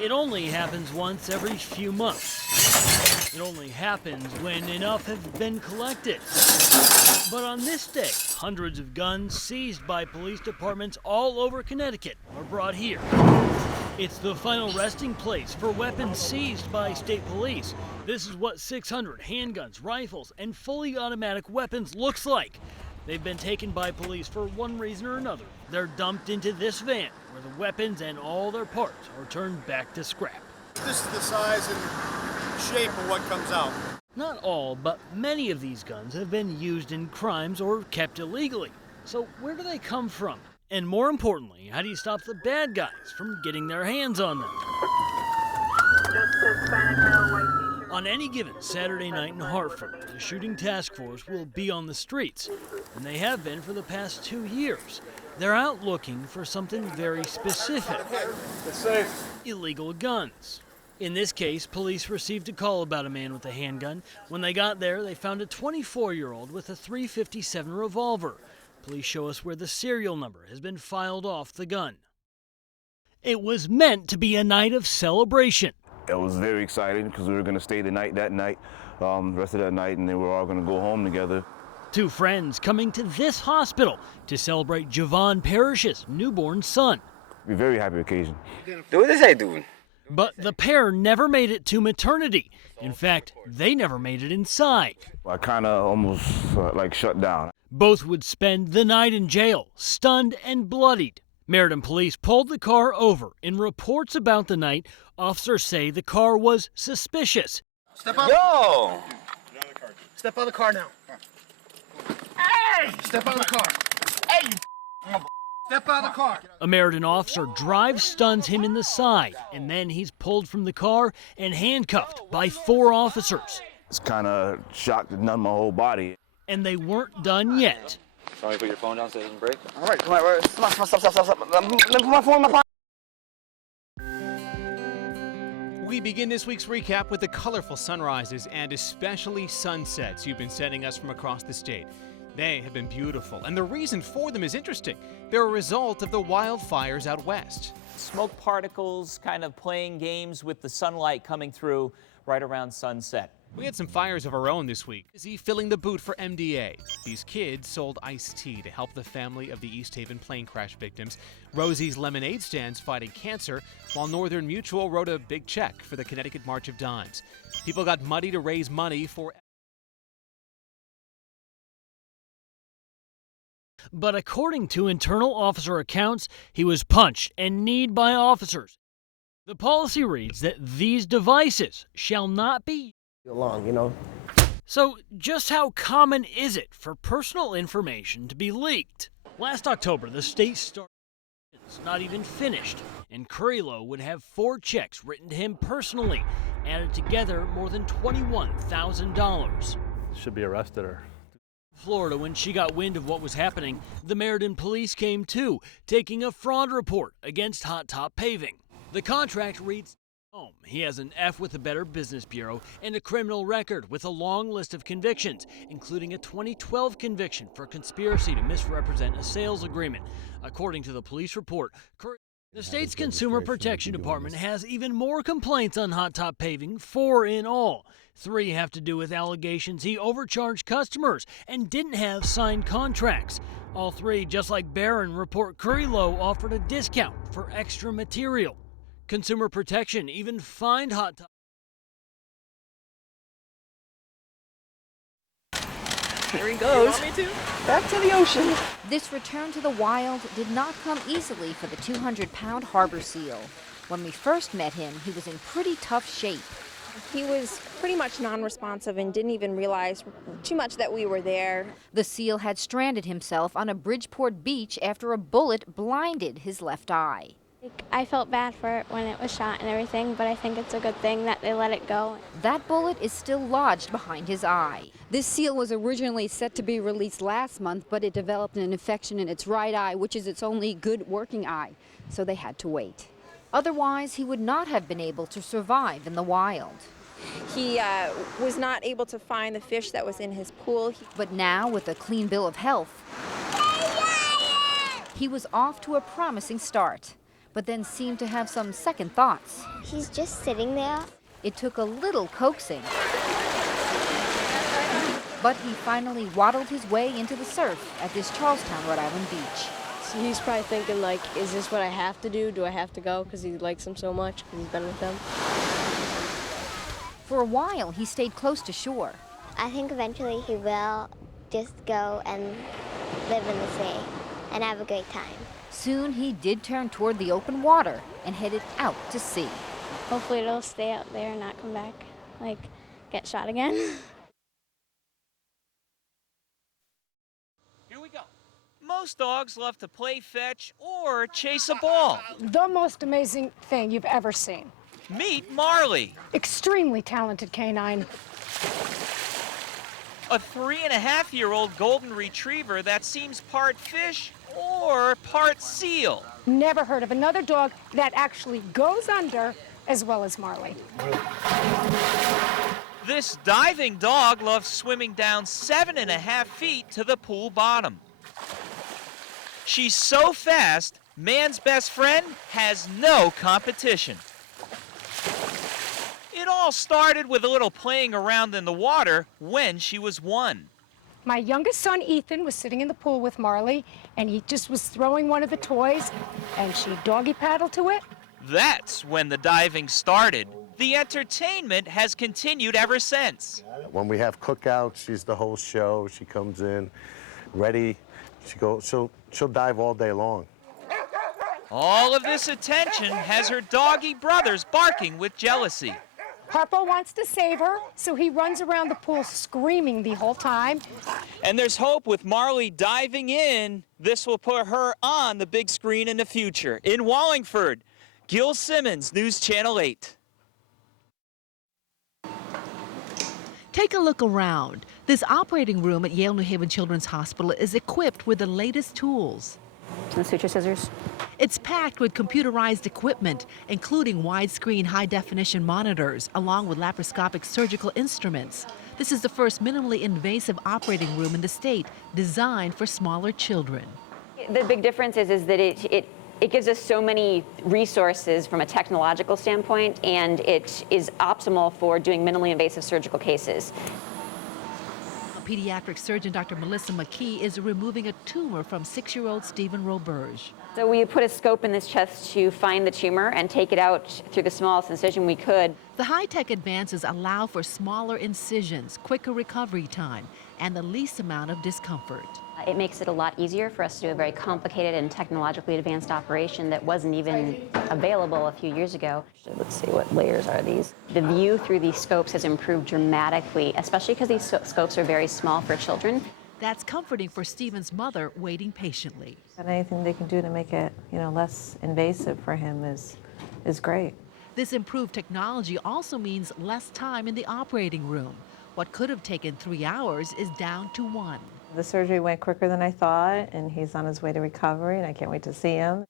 It only happens once every few months. It only happens when enough have been collected. But on this day, hundreds of guns seized by police departments all over Connecticut are brought here. It's the final resting place for weapons seized by state police. This is what 600 handguns, rifles, and fully automatic weapons looks like. They've been taken by police for one reason or another. They're dumped into this van, where the weapons and all their parts are turned back to scrap. This is the size and shape of what comes out. Not all, but many of these guns have been used in crimes or kept illegally. So where do they come from? And more importantly, how do you stop the bad guys from getting their hands on them? On any given Saturday night in Hartford, the shooting task force will be on the streets, and they have been for the past 2 years. They're out looking for something very specific. It's safe. Illegal guns. In this case, police received a call about a man with a handgun. When they got there, they found a 24-year-old with a .357 revolver. Police show us where the serial number has been filed off the gun. It was meant to be a night of celebration. It was very exciting because we were going to stay the night that night, the rest of that night, and then we were all going to go home together. Two friends coming to this hospital to celebrate Javon Parrish's newborn son. Be a very happy occasion. Do what they say, dude. But the pair never made it to maternity. In fact, they never made it inside. I kind of almost shut down. Both would spend the night in jail, stunned and bloodied. Meriden police pulled the car over. In reports about the night, officers say the car was suspicious. Step up. Yo! Step out of the car now. Hey! Step out of the car. Hey! Step out of the car. A Meriden officer stuns him in the side, and then he's pulled from the car and handcuffed by 4 officers. It's kind of shocked and numb my whole body. And they weren't done yet. Sorry, put your phone down so it doesn't break. All right, come on, stop. Let me put my phone in my pocket. We begin this week's recap with the colorful sunrises and especially sunsets you've been sending us from across the state. They have been beautiful, and the reason for them is interesting. They're a result of the wildfires out west. Smoke particles kind of playing games with the sunlight coming through right around sunset. We had some fires of our own this week. Busy filling the boot for MDA. These kids sold iced tea to help the family of the East Haven plane crash victims. Rosie's Lemonade stands fighting cancer, while Northern Mutual wrote a big check for the Connecticut March of Dimes. People got muddy to raise money for... But according to internal officer accounts, he was punched and kneed by officers. The policy reads that these devices shall not be along. So just how common is it for personal information to be leaked? Last October, the state started not even finished, and Curillo would have 4 checks written to him personally, added together more than $21,000. Should be arrested her. Florida, when she got wind of what was happening, the Meriden police came too, taking a fraud report against Hot Top Paving. The contract reads, he has an F with the Better Business Bureau and a criminal record with a long list of convictions, including a 2012 conviction for conspiracy to misrepresent a sales agreement. According to the police report, the state's Consumer Protection Department has even more complaints on Hot Top Paving, 4 in all. 3 have to do with allegations he overcharged customers and didn't have signed contracts. All 3, just like Barron, report Curillo offered a discount for extra material. Consumer Protection even fined Hot Top. Here he goes. You want me to? Back to the ocean. This return to the wild did not come easily for the 200-pound harbor seal. When we first met him, he was in pretty tough shape. He was pretty much non-responsive and didn't even realize too much that we were there. The seal had stranded himself on a Bridgeport beach after a bullet blinded his left eye. I felt bad for it when it was shot and everything, but I think it's a good thing that they let it go. That bullet is still lodged behind his eye. This seal was originally set to be released last month, but it developed an infection in its right eye, which is its only good working eye, so they had to wait. Otherwise, he would not have been able to survive in the wild. He was not able to find the fish that was in his pool. But now, with a clean bill of health, he was off to a promising start. but then seemed to have some second thoughts. He's just sitting there. It took a little coaxing, but he finally waddled his way into the surf at this Charlestown, Rhode Island beach. So he's probably thinking, like, is this what I have to do? Do I have to go because he likes him so much, because he's been with them? For a while, he stayed close to shore. I think eventually he will just go and live in the sea and have a great time. Soon, he did turn toward the open water and headed out to sea. Hopefully it'll stay out there and not come back, like, get shot again. Here we go. Most dogs love to play fetch or chase a ball. The most amazing thing you've ever seen. Meet Marley, Extremely talented canine. a 3.5-year-old golden retriever that seems part fish or part seal. Never heard of another dog that actually goes under as well as Marley. This diving dog loves swimming down 7.5 feet to the pool bottom. She's so fast, man's best friend has no competition. It all started with a little playing around in the water when she was 1. My youngest son, Ethan, was sitting in the pool with Marley, and he just was throwing one of the toys, and she doggy paddled to it. That's when the diving started. The entertainment has continued ever since. When we have cookouts, she's the whole show. She comes in ready. She'll dive all day long. All of this attention has her doggy brothers barking with jealousy. Harpo wants to save her, so he runs around the pool screaming the whole time. And there's hope with Marley diving in. This will put her on the big screen in the future. In Wallingford, Gil Simmons, News Channel 8. Take a look around. This operating room at Yale New Haven Children's Hospital is equipped with the latest tools. The suture scissors. It's packed with computerized equipment, including widescreen high-definition monitors, along with laparoscopic surgical instruments. This is the first minimally invasive operating room in the state, designed for smaller children. The big difference is that it gives us so many resources from a technological standpoint, and it is optimal for doing minimally invasive surgical cases. Pediatric surgeon Dr. Melissa McKee is removing a tumor from 6-year-old Stephen Roberge. So we put a scope in this chest to find the tumor and take it out through the smallest incision we could. The high-tech advances allow for smaller incisions, quicker recovery time, and the least amount of discomfort. It makes it a lot easier for us to do a very complicated and technologically advanced operation that wasn't even available a few years ago. Let's see, what layers are these? The view through these scopes has improved dramatically, especially because these scopes are very small for children. That's comforting for Stephen's mother, waiting patiently. And anything they can do to make it, less invasive for him is great. This improved technology also means less time in the operating room. What could have taken 3 hours is down to 1. The surgery went quicker than I thought, and he's on his way to recovery, and I can't wait to see him.